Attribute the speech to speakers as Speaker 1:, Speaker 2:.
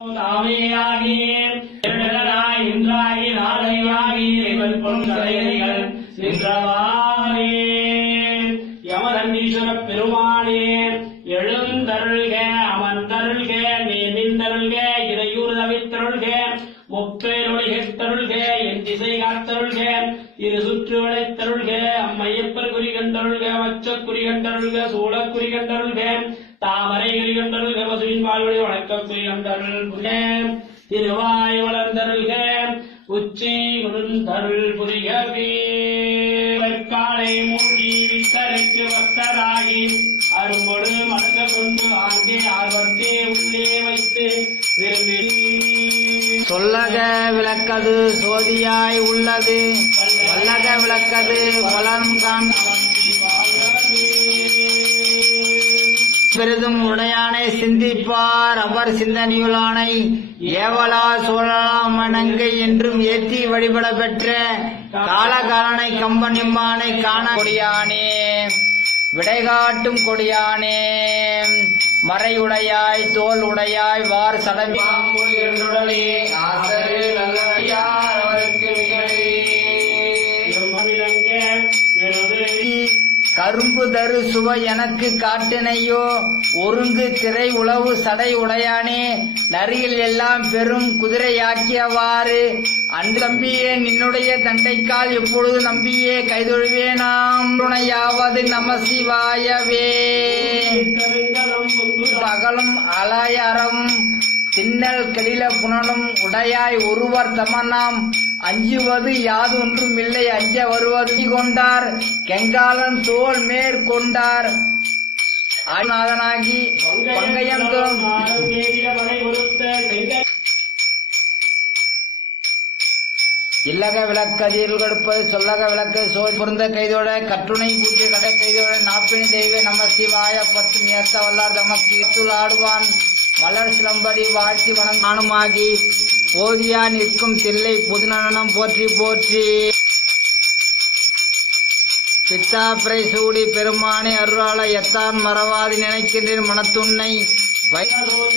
Speaker 1: தாமேயாகி திருடராய் இன்றாகி நாளையாகி இறைவன் பொன்சலைகள் நின்றவாறே. யமதண்டீஸ்வர பெருமானே எழுந்தருள்க அமர்ந்தருள்க நீர்நின்றருள்க இறையூர் தவித்தருள்க முப்பேரொழிகத்தருள்க திசை காத்தருள்க இரு சுற்று வளைத்தருள்க அம்மையப்பர் குறி கண்டருள்க. மச்ச குறி கண்டருள்க. சூழக் குறி கண்டருள்க. தாமரை குறி கண்டருள்க. பசுவின் பால்வழி வணக்க குறி கண்டருள் திருவாய் வளர்ந்தருள்க. உச்சி குழுந்தருள் புரிகவே. காலை மூடி வித்தருக்கு பக்தராகி. அரும்பொடு மனத கொண்டு ஆங்கே ஆர்வத்தே உள்ளே வைத்து விரும்பினேன்.
Speaker 2: சொல்லக விளக்கது சோதியாய் உள்ளது. வல்லக விளக்கது வளர்ந்தான். பெரிதும் உடையானை சிந்திப்பார். அவர் சிந்தனையுளானை ஏவலா சோழலாம் மணங்கை என்றும் ஏற்றி வழிபட பெற்ற காலகாலனை கம்பனிம்மானை காண விடைகாட்டும் கொடியானே. மறையுடையாய் தோல் உடையாய் வார் சடமி கரும்பு சுவை எனக்கு காட்டினையோ. ஒருங்கு திரை உளவு சடை உடையானே. நரியில் எல்லாம் பெரும் குதிரையாக்கியவாறு அன்று நம்பியே நின்னுடைய தண்டைக்கால் எப்பொழுது நம்பியே கைதொழுவேனாம் துணையாவது நம சிவாயவே பகலும் அலாயரம். தின்னல் கெளில புனலும் உடையாய் ஒருவர் தமனாம் அஞ்சுவது யாதொன்றும் இல்லை அஞ்ச வருவது கொண்டார். கெங்காலன் தோல் மேற்கொண்டார் ஆநாதனாகி பங்கையந்தோம் இல்லக விளக்கதில் கொடுப்பது சொல்லக விளக்கு சோதி பொருந்த கைதோட கட்டுணை பூஜை கடை கைதோட நாப்பினி தெய்வ நம சிவாய பத்து மியத்த வல்லார் தமக்கு ஆடுவான். மலர் சிலம்படி வாழ்த்தி வணங்கானுமாகி போதியா நிற்கும் தில்லை புதுநனம் போற்றி போற்றி. பித்தாப்பிரை சூடி பெருமானை அருளாள எத்தான் மறவாது நினைக்கின்றேன் மனத்துண்ணை. வை
Speaker 1: அருள்